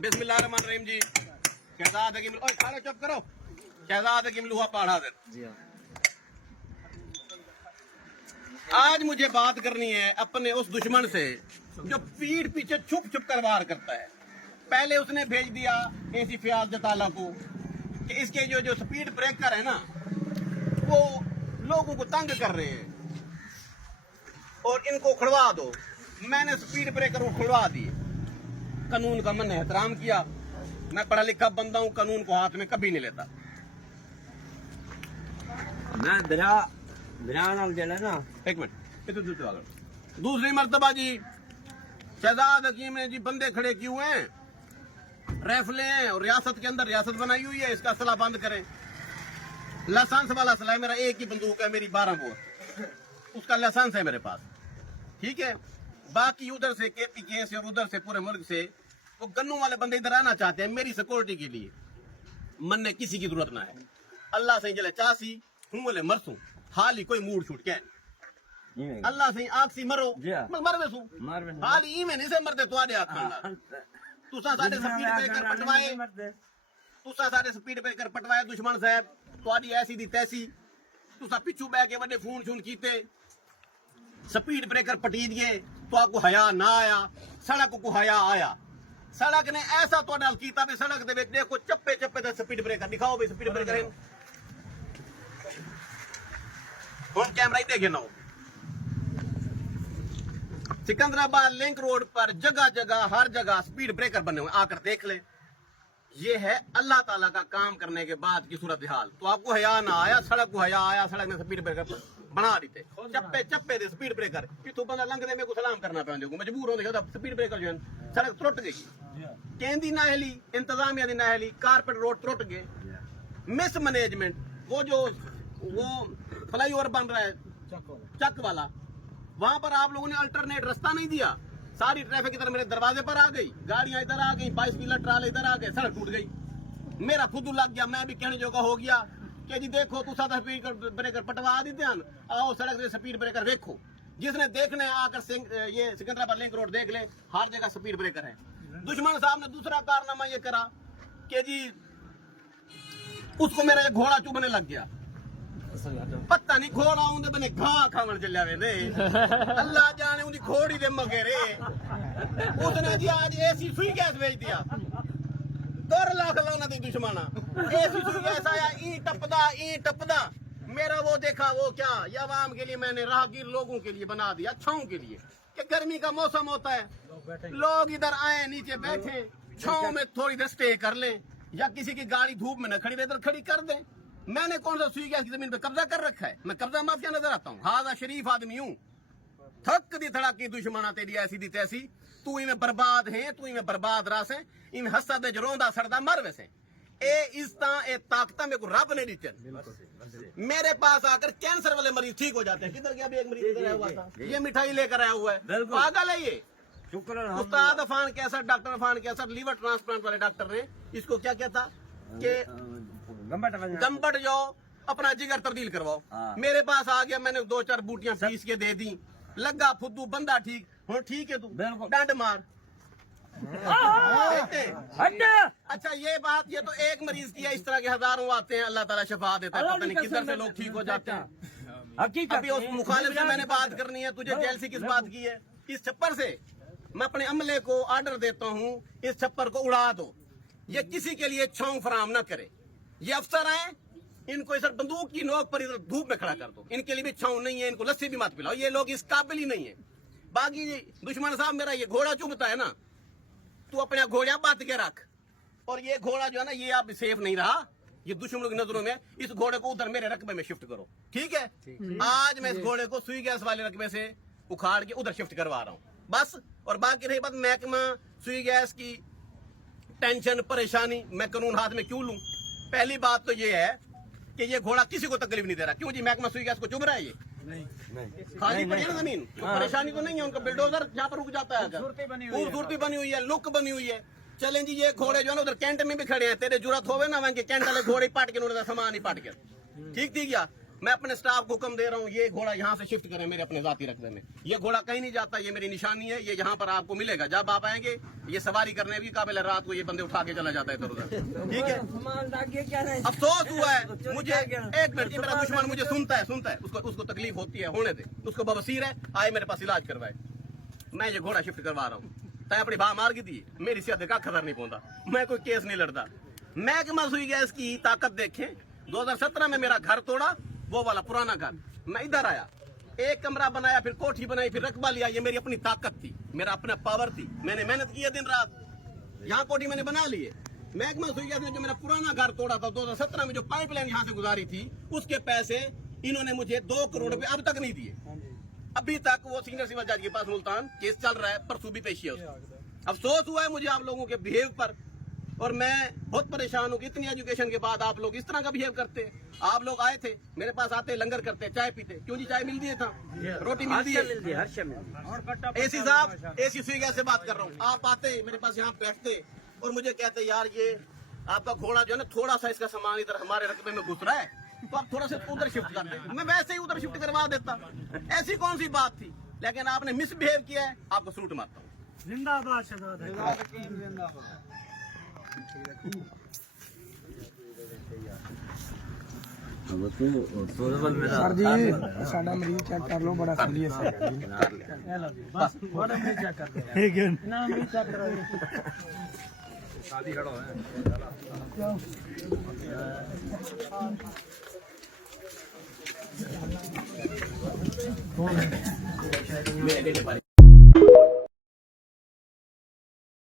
बिस्मिल्लाहिर्रहमानिर्रहीम जी। शहजाद हकीम, ओए खाना चुप करो। शहजाद हकीम लोहा पहाड़ा दे। आज मुझे बात करनी है अपने उस दुश्मन से जो पीठ पीछे छुप छुप कर वार करता है। पहले उसने भेज दिया एसी फयाज जताला को कि इसके जो स्पीड ब्रेकर है ना वो लोगों को तंग कर रहे हैं और इनको उखड़वा दो। मैंने स्पीड ब्रेकर उखड़वा दिए। कानून का मैंने एहतराम किया। मैं पढ़ा लिखा बंदा हूं, कानून को हाथ में कभी नहीं लेता। मैं दरिया ना एक मिनट, दूसरी मर्तबा जी शहजाद हकीम ने जी बंदे खड़े किए हुए हैं, रैफले हैं और रियासत के अंदर रियासत बनाई हुई है, इसका असला बंद करें। लाइसेंस वाला असला है मेरा, एक ही बंदूक है मेरी 12 बोर, उसका लाइसेंस है मेरे पास, ठीक है। बाकी उधर से KPK से और उधर से पूरे मुल्क से वो गन्नू वाले बंदे इधर आना चाहते हैं मेरी सिक्योरिटी के लिए। मन ने किसी की जरूरत ना है। अल्लाह से जले चासी हूं बोले मरसू हाल ही कोई मूड छूट क्या अल्लाह से आखसी मरो मर बेसू हाल ही में नहीं से मरते तुआडे आखना तुसा साडे स्पीड ब्रेकर पटवाए, तुसा साडे स्पीड ब्रेकर पटवाए दुश्मन साहब तुआडी ऐसी दी तैसी। तुसा पिछू बह के बड़े फोन शून कीते, स्पीड ब्रेकर पटी दिए तो आपको हया ना आया, सड़क को हया आया। सड़क ने ऐसा तो नाल कीता भी सड़क दे विच देखो चप्पे चप्पे ते स्पीड ब्रेकर दिखाओ भी स्पीड ब्रेकर हुण कैमरा ही देखे ना। सिकंदराबाद लिंक रोड पर जगह जगह हर जगह स्पीड ब्रेकर बने हुए, आकर देख ले। ये है अल्लाह ताला का काम करने के बाद की सूरत हाल। तो आपको हया ना आया, सड़क को हया आया, सड़क ने स्पीड ब्रेकर बना दी चप्पे चप्पे दे स्पीड ब्रेकर पिछू बंदा लंघदे मेरे को सलाम करना पैंदे को मजबूर होंदे स्पीड ब्रेकर जो है सड़क त्रुट गई, केंदी ना हिली, इंतजामिया दी ना हिली, कारपेट रोड त्रुट गए, मिस मैनेजमेंट। वो फ्लाईओवर बन रहा है चक वाला, वहां पर आप लोगों ने अल्टरनेट रास्ता नहीं दिया। सारी ट्रैफिक इधर मेरे दरवाजे पर आ गई, गाड़ियां इधर आ गई, 22 व्हीलर ट्राले इधर आ गए, सड़क टूट गई। मेरा खुद लग गया, मैं भी कहने जोगा हो गया कि जी देखो तुसा तो स्पीड ब्रेकर पटवा दी ध्यान आओ सड़क से स्पीड ब्रेकर देखो। जिसने देखने आकर ये सिकंदराबाद लिंक रोड देख ले, हर जगह स्पीड ब्रेकर है। दुश्मन साहब ने दूसरा कारनामा ये करा कि जी उसको मेरा एक घोड़ा चुभने लग गया। पता नहीं घोड़ा उनके बने घाह खावन चलिया वे अल्लाह जाने उनकी घोड़ी दे मगे रे। उसने जी आज एसी सुई गैस भेज दिया, 2 लाख लाना दी दुश्मना। एसी सुई गैस आया, ई टपदा मेरा वो देखा वो क्या ये आवाम के लिए मैंने राहगीर लोगों के लिए बना दिया, छाँव के लिए कि गर्मी का मौसम होता है, लोग इधर आए नीचे बैठे छाँव में थोड़ी देर स्टे कर लें, या किसी की गाड़ी धूप में न खड़ी इधर खड़ी कर दें। मैंने कौन सा सुई गैस की जमीन पे कब्जा कर रखा है? मैं कब्जा माफिया नजर आता हूँ? हाजा शरीफ आदमी हूँ। थक दी धड़ाकी दुश्मना तेरी ऐसी दी तैसी, तू इमें बर्बाद है, तू इमें बर्बाद रास है, इमें हंसा दे जरोंदा सरदा मर वैसे ए इस्ता ए ताकता मेरे को रब ने दी मेरे पास आकर कैंसर वाले मरीज ठीक हो जाते हैं। किधर गया? अभी एक मरीज इधर आया हुआ था, ये मिठाई लेकर आया हुआ है, पागल है ये। उस्ताद अफान कैसर, डॉक्टर अफान कैसर, लीवर ट्रांसप्लांट वाले डॉक्टर ने इसको क्या कहता कि गंबट जाओ अपना जिगर तब्दील करवाओ। मेरे पास आ गया, मैंने 2-4 बूटियां पीस के दे दी, लगा फुद्दू बंदा ठीक हूं, ठीक है तू डंड मार। अच्छा ये बात, ये तो एक मरीज की है, इस तरह के हजारों आते हैं, अल्लाह ताला शफा देता है, पता नहीं किधर से लोग ठीक हो जाते हैं। अभी उस मुखालिफ से मैंने बात करनी है, तुझे जेल से किस बात की है? इस छप्पर से मैं अपने अमले को ऑर्डर देता हूँ, इस छप्पर को उड़ा दो, ये किसी के लिए छांव फराम न करे। ये अफसर हैं, इनको इधर बंदूक की नोक पर इधर धूप में खड़ा कर दो, इनके लिए भी छांव नहीं है, इनको लस्सी भी मत पिलाओ, ये लोग इस काबिल ही नहीं है। बाकी दुश्मन साहब मेरा ये घोड़ा चुभता है ना, तू अपना घोड़ा बांध के रख, और ये घोड़ा जो है ना ये आप सेफ नहीं रहा, ये दुश्मनों की नजरों में, इस घोड़े को उधर मेरे रकबे में शिफ्ट करो, ठीक है? आज मैं इस घोड़े को सुई गैस वाले रकबे से उखाड़ के उधर शिफ्ट करवा रहा हूँ बस। और बाकी रही बात महकमा सुई गैस की टेंशन परेशानी, मैं कानून हाथ में क्यों लूं? पहली बात तो ये है कि ये घोड़ा किसी को तकलीफ नहीं दे रहा। क्यों जी? महकमा सुई गैस को चुभ रहा है? ये खाली पड़ी है ना जमीन, परेशानी तो नहीं है उनका, बिल्डोजर जहाँ पर रुक जाता है, खूबसूरती बनी हुई है, लुक बनी हुई है। चलें जी, ये घोड़े जो है ना उधर कैंट में भी खड़े हैं, तेरे जरूरत होवे ना वहां के कैंट वाले घोड़े पाट के उन्होंने सामान ही पाट के ठीक थी क्या? मैं अपने स्टाफ को हुक्म दे रहा हूँ ये घोड़ा यहाँ से शिफ्ट करें मेरे अपने जाती रकबे में। ये घोड़ा कहीं नहीं जाता, ये मेरी निशानी है, ये यहाँ पर आपको मिलेगा। जब आप आएंगे ये सवारी करने भी काबिल है, रात को ये बंदे उठा के चला जाता है इधर उधर, ठीक है। अफसोस हुआ है मुझे, एक मिनट, मेरा दुश्मन मुझे सुनता है, उसको तकलीफ होती है, होने दे, उसको बवसीर है, आए मेरे पास इलाज करवाए। मैं ये घोड़ा शिफ्ट करवा रहा हूँ, तय अपनी बाह मार की दी, मेरी सेहत का खबर नहीं पहुंचा, मैं कोई केस नहीं लड़ता। महकमा सुई गैस की ताकत देखें, 2017 में मेरा घर तोड़ा, वो वाला पुराना घर, मैं इधर आया, एक कमरा बनाया, फिर कोठी बनाई, फिर रकबा लिया, ये मेरी अपनी ताकत थी, मेरा अपना पावर थी, मैंने मेहनत की है दिन रात, यहाँ कोठी मैंने बना ली है। महकमा सुई गैस ने जो मेरा पुराना घर तोड़ा था 2017 में, जो पाइपलाइन यहाँ से गुजारी थी, उसके पैसे इन्होंने मुझे 2 करोड़ रुपए अब तक नहीं दिए। अभी तक वो सीनियर सिविल जज के पास मुल्तान केस चल रहा है, परसों भी पेशी है उसका। अफसोस हुआ है मुझे आप लोगों के बिहेव पर, और मैं बहुत परेशान हूँ कि इतनी एजुकेशन के बाद आप लोग इस तरह का बिहेव करते हैं। आप लोग आए थे मेरे पास, आते लंगर करते, चाय पीते, क्यों जी चाय मिलती है था, रोटी मिलती है, एसी साहब, एसी सुई से बात कर रहा हूँ, आप आते मेरे पास यहाँ बैठते और मुझे कहते यार ये आपका घोड़ा जो है ना, थोड़ा सा इसका सामान इधर हमारे रकबे में घुस रहा है, तो आप थोड़ा सा उधर शिफ्ट कर दें, मैं वैसे ही उधर शिफ्ट करवा देता, ऐसी कौन सी बात थी। लेकिन आपने मिसबिहेव किया है, आपको सलूट मारता हूँ। जिंदाबाद जिंदाबाद। सर जी साडा मरीज चेक कर लो, बड़ा सीरियस है। बस थोड़ा मरीज चेक कर दो, ना मरीज चेक करो, शादी खड़ा है।